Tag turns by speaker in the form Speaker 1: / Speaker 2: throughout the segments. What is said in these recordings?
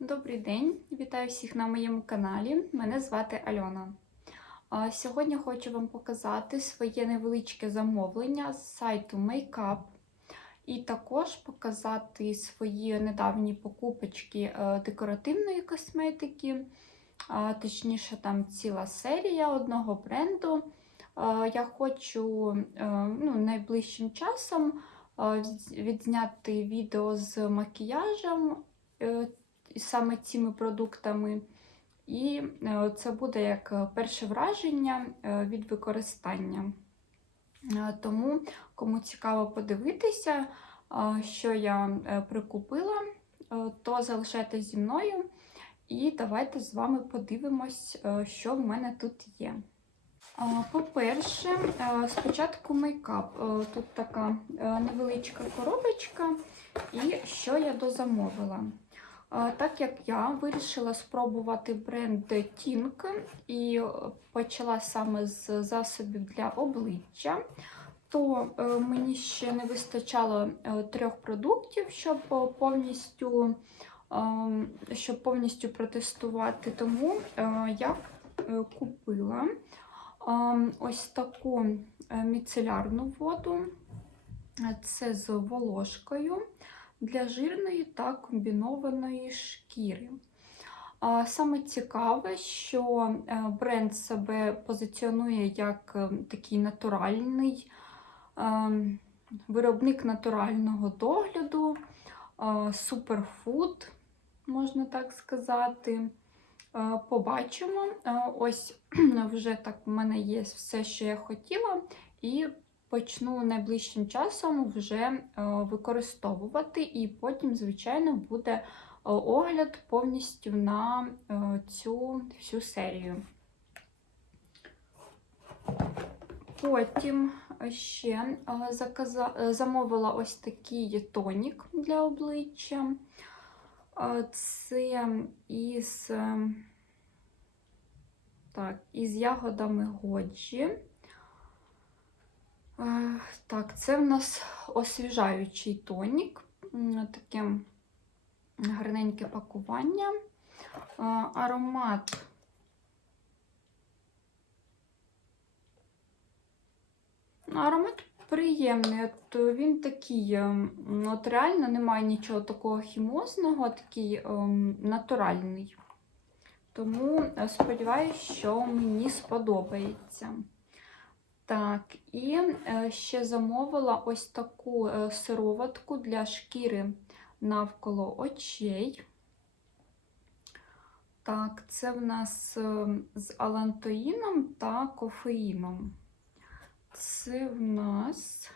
Speaker 1: Добрий день, вітаю всіх на моєму каналі. Мене звати Альона. Сьогодні хочу вам показати своє невеличке замовлення з сайту Makeup і також показати свої недавні покупочки е, декоративної косметики, точніше, там ціла серія одного бренду. Я хочу е, ну, найближчим часом е, відзняти відео з макіяжем. І саме цими продуктами. І е, це буде як е, перше враження е, від використання. Тому, кому цікаво подивитися, що я прикупила, то залишайтесь зі мною і давайте з вами подивимось, що в мене тут є. По-перше, спочатку мейкап. Тут така невеличка коробочка, і що я дозамовила. Так як я вирішила спробувати бренд Tink і почала саме з засобів для обличчя, то е, мені ще не вистачало е, трьох продуктів, щоб е, повністю, е, щоб повністю протестувати. Тому е, я е, купила е, ось таку е, міцелярну воду. Це з волошкою для жирної та комбінованої шкіри. Саме цікаве, що е, бренд себе позиціонує як е, такий натуральний е, виробник натурального догляду, суперфуд, можна так сказати. Побачимо. Ось вже так в мене є все, що я хотіла, і почну найближчим часом вже е, використовувати, і потім, звичайно, буде е, огляд повністю на е, цю всю серію. Потім ще замовила ось такий тонік для обличчя. Це із, так, із ягодами годжі. Е, Так, це в нас освіжаючий тонік, таке гарненьке пакування. Е, Аромат. Аромат приємний. От він такий, от реально немає нічого такого хімозного, такий ем, натуральний. Тому е, сподіваюся, що мені сподобається. Так, і е, ще замовила ось таку е, сироватку для шкіри навколо очей. Так, це в нас е, з алантоїном та кофеїном. Це в нас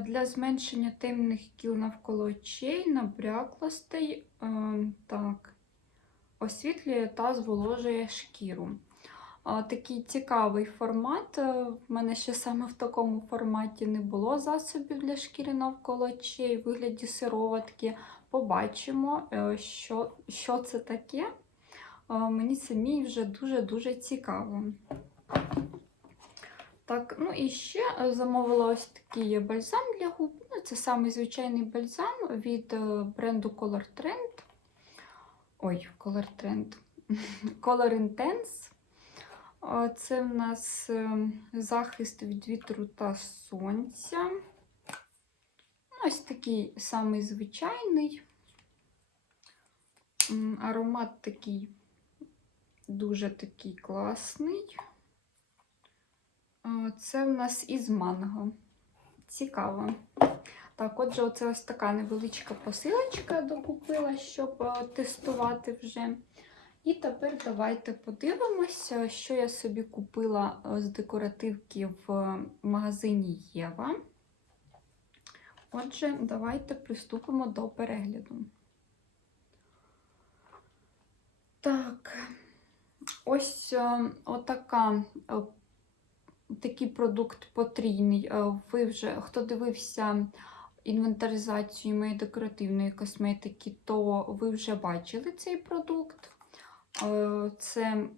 Speaker 1: для зменшення темних кіл навколо очей, набряклостей. е, Так освітлює та зволожує шкіру. Такий цікавий формат. Е, В мене ще саме в такому форматі не було засобів для шкіри навколо очей, в вигляді сироватки. Побачимо, е, що, що це таке. Мені самій вже дуже-дуже цікаво. Так, ну і ще е, замовила ось такий бальзам для губ. Ну, Це самий звичайний бальзам від е, бренду Color Trend. Ой, Color Trend. Color Intense. Це в нас е, захист від вітру та сонця. Ось такий самий звичайний. Аромат такий дуже такий класний. Це в нас із манго. Цікаво. Так, отже, оце ось така невеличка посилочка докупила, щоб е, тестувати вже. І тепер давайте подивимося, що я собі купила е, з декоративки в магазині Єва. Отже, давайте приступимо до перегляду. Так, ось е, отака, е, такий продукт потрійний. Е, Ви вже, хто дивився інвентаризацію моєї декоративної косметики, то ви вже бачили цей продукт. Е, Це, е,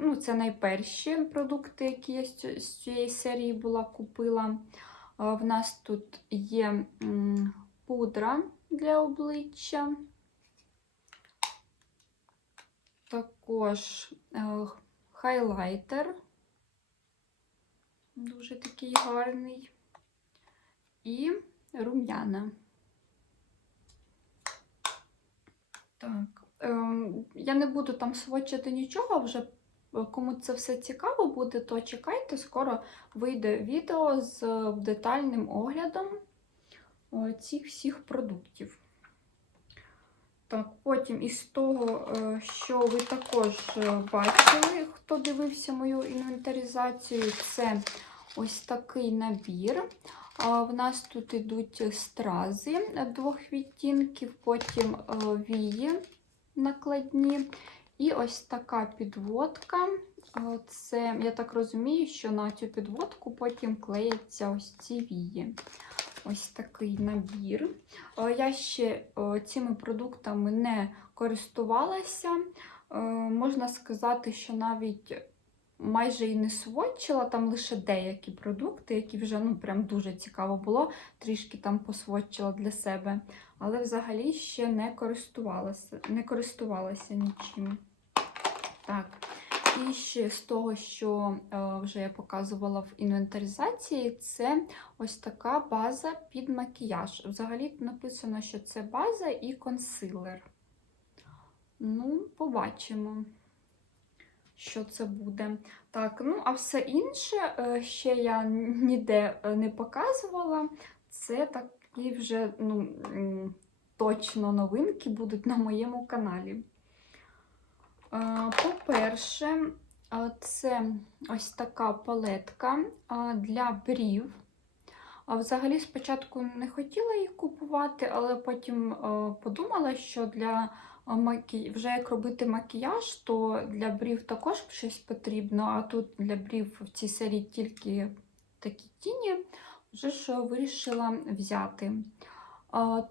Speaker 1: ну, це найперші продукти, які я з цієї серії була купила. Е, В нас тут є пудра для обличчя. Також хайлайтер. Дуже такий гарний. І рум'яна. Так, ем, я не буду там сводчити нічого, вже е, кому це все цікаво буде, то чекайте, скоро вийде відео з детальним оглядом е, цих всіх продуктів. Так, потім із того, е, що ви також е, бачили, хто дивився мою інвентаризацію, це ось такий набір. В нас тут йдуть стрази двох відтінків, потім е, вії накладні. І ось така підводка. Е, Це, я так розумію, що на цю підводку потім клеяться ось ці вії. Ось такий набір. Е, Я ще цими продуктами не користувалася. Можна сказати, що навіть майже і не сводчила, там лише деякі продукти, які вже ну, прям дуже цікаво було, трішки там посводчила для себе. Але взагалі ще не користувалася, не користувалася нічим. Так. І ще з того, що е, вже я показувала в інвентаризації, це ось така база під макіяж. Взагалі написано, що це база і консилер. Ну, побачимо, що це буде. Так, ну, а все інше е, ще я ніде е, не показувала. Це такі вже ну, точно новинки будуть на моєму каналі. Е, По-перше, це ось така палетка для брів. Взагалі, спочатку не хотіла її купувати, але потім подумала, що для макі... вже як робити макіяж, то для брів також щось потрібно, а тут для брів в цій серії тільки такі тіні, вже ж вирішила взяти.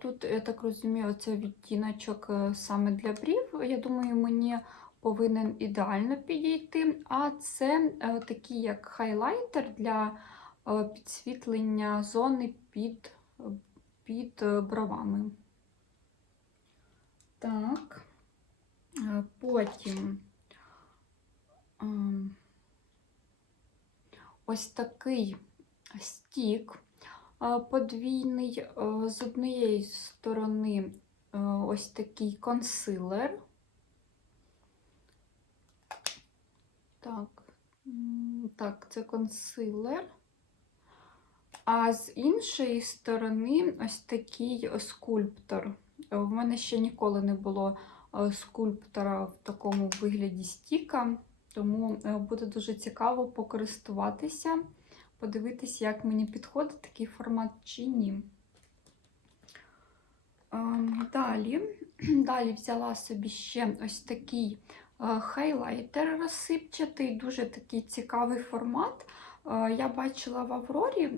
Speaker 1: Тут, я так розумію, це відтіночок е, саме для брів. Я думаю, мені повинен ідеально підійти. А це е, такий як хайлайтер для е, підсвітлення зони під, під бровами. Так, потім ось такий стік подвійний. Е, З однієї сторони е, ось такий консилер. Так, так, це консилер. А з іншої сторони ось такий скульптор. В мене ще ніколи не було е, скульптора в такому вигляді стіка, тому е, буде дуже цікаво покористуватися, подивитися, як мені підходить такий формат чи ні. Ем, Далі, далі взяла собі ще ось такий е, хайлайтер розсипчатий, дуже такий цікавий формат. Я бачила в Аврорі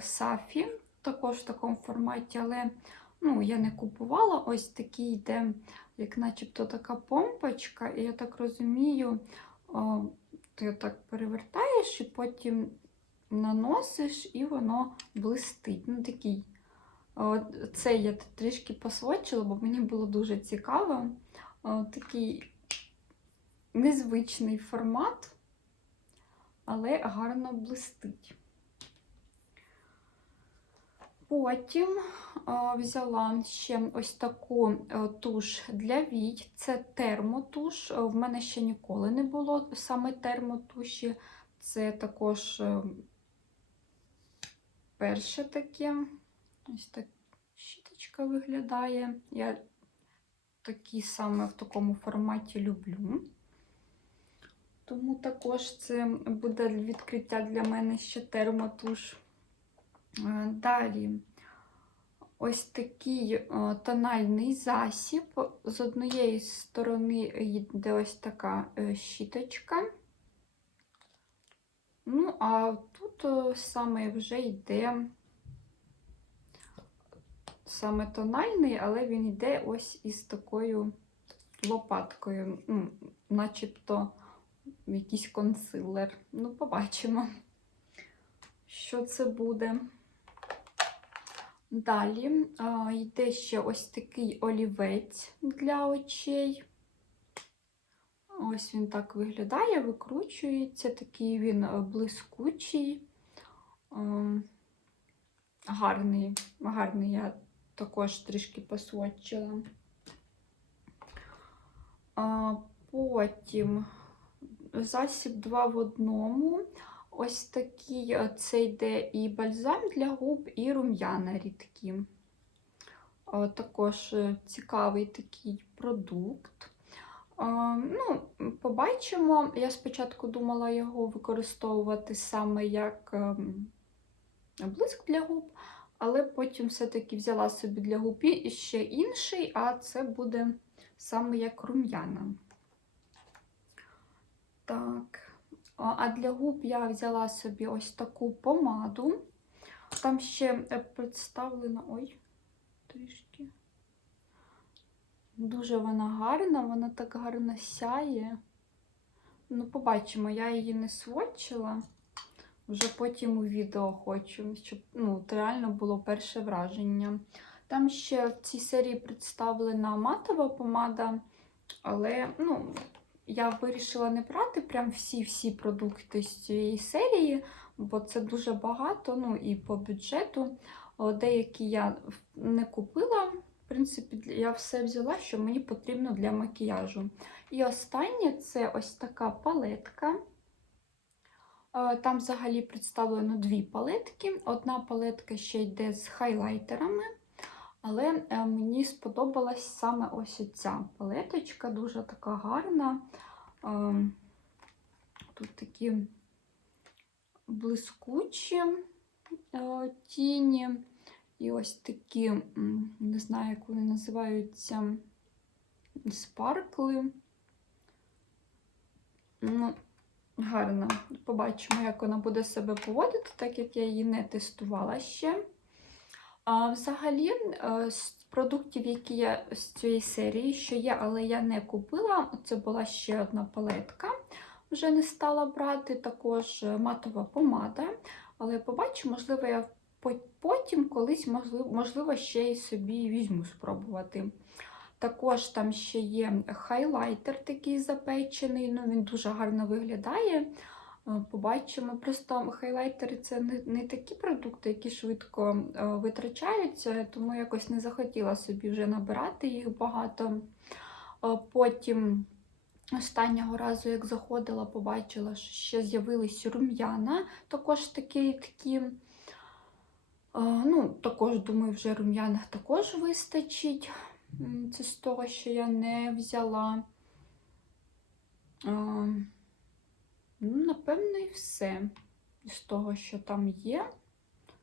Speaker 1: Сафі, також в такому форматі, але ну, я не купувала. Ось такий йде, як начебто така помпочка, і я так розумію, е, ти так перевертаєш і потім наносиш, і воно блистить. Ну, такий. Це я трішки посвочила, бо мені було дуже цікаво. О, Такий незвичний формат, але гарно блистить. Потім взяла ще ось таку е, туш для вій. Це термотуш. Е, В мене ще ніколи не було саме термотуші. Це також е, перше таке. Ось так щіточка виглядає. Я такі саме в такому форматі люблю. Тому також це буде відкриття для мене ще термотуш. Далі ось такий тональний засіб. З однієї сторони йде ось така е, щіточка. Ну, а тут саме вже йде саме тональний, але він йде ось із такою лопаткою, ну, начебто якийсь консилер. Ну, побачимо, що це буде. Далі а, йде ще ось такий олівець для очей. Ось він так виглядає, викручується, такий він е, блискучий, ем, гарний, гарний я також трішки посводчила. А, Потім засіб 2 в одному. Ось такий е, це йде і бальзам для губ, і рум'яна рідкі. Е, Також е, цікавий такий продукт. Ну, Побачимо. Я спочатку думала його використовувати саме як ем, блиск для губ, але потім все-таки взяла собі для губ і ще інший, а це буде саме як рум'яна. Так. А для губ я взяла собі ось таку помаду. Там ще е, представлена. Ой, трішки. Дуже вона гарна, вона так гарно сяє. Ну, побачимо, я її не сводчила. Вже потім у відео хочу, щоб ну, реально було перше враження. Там ще в цій серії представлена матова помада, але ну, я вирішила не брати прям всі-всі продукти з цієї серії, бо це дуже багато, ну і по бюджету. Деякі я не купила. В принципі, я все взяла, що мені потрібно для макіяжу. І останнє це ось така палетка. Е, Там взагалі представлено дві палетки. Одна палетка ще йде з хайлайтерами. Але е, мені сподобалась саме ось ця палеточка, дуже така гарна. Е, Тут такі блискучі е, тіні. І ось такі, не знаю, як вони називаються, спаркли. Ну, гарно. Побачимо, як вона буде себе поводити, так як я її не тестувала ще. Взагалі, е, з продуктів, які я з цієї серії, що є, але я не купила, це була ще одна палетка, вже не стала брати, також е, матова помада. Але побачу, можливо, я потім колись, можливо, ще й собі візьму спробувати. Також там ще є хайлайтер такий запечений, ну він дуже гарно виглядає. Е, Побачимо. Просто хайлайтери це не, не такі продукти, які швидко е, витрачаються, тому якось не захотіла собі вже набирати їх багато. Е, Потім останнього разу, як заходила, побачила, що ще з'явились рум'яна. Також такі, такі, ну, також, думаю, вже рум'яних також вистачить. Це з того, що я не взяла. Ну, напевно, і все з того, що там є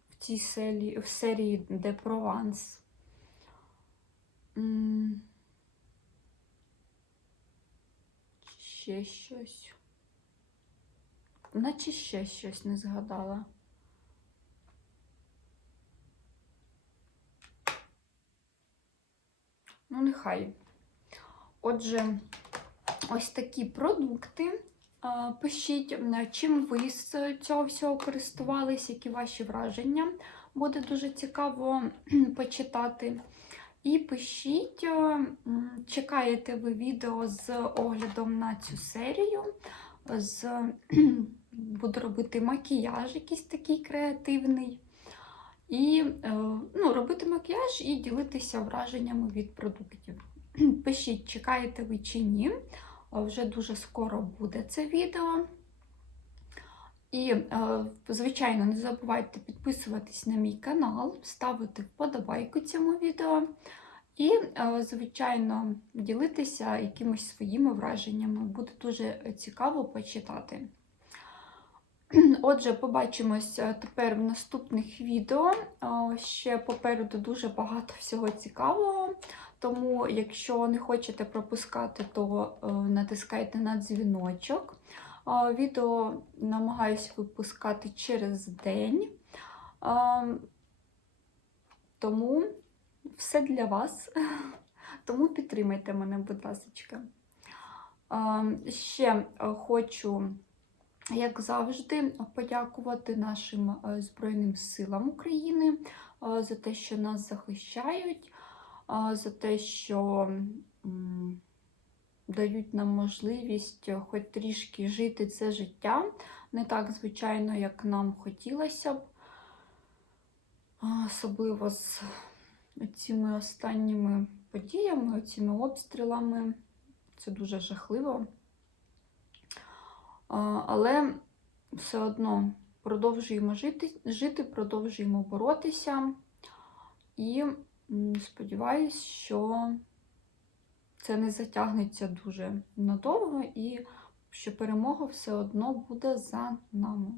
Speaker 1: в цій серії, в серії Де Прованс. Ще щось. Наче ще щось не згадала. Ну, нехай. Отже, ось такі продукти. Пишіть, чим ви з цього всього користувались, які ваші враження. Буде дуже цікаво почитати. І пишіть, е, чекаєте ви відео з оглядом на цю серію. З... Буду робити макіяж якийсь такий креативний. І е, ну, робити макіяж і ділитися враженнями від продуктів. Пишіть, чекаєте ви чи ні. А Вже дуже скоро буде це відео. І, е, звичайно, не забувайте підписуватись на мій канал, ставити вподобайку цьому відео. І, е, звичайно, ділитися якимись своїми враженнями. Буде дуже цікаво почитати. Отже, побачимось е, тепер в наступних відео. Е, Ще попереду дуже багато всього цікавого. Тому, якщо не хочете пропускати, то е, натискайте на дзвіночок. Відео намагаюся випускати через день. Тому все для вас. Тому підтримайте мене, будь ласка. Ще хочу, як завжди, подякувати нашим е, Збройним силам України. за те, що нас захищають, за те, що дають нам можливість хоч трішки жити це життя. Не так, звичайно, як нам хотілося б. Особливо з цими останніми подіями, цими обстрілами. Це дуже жахливо. Але все одно продовжуємо жити, жити продовжуємо боротися. І м, сподіваюсь, що це не затягнеться дуже надовго і що перемога все одно буде за нами.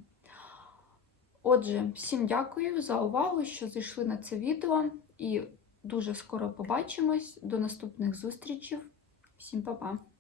Speaker 1: Отже, всім дякую за увагу, що зайшли на це відео, і дуже скоро побачимось. До наступних зустрічей. Всім па-па!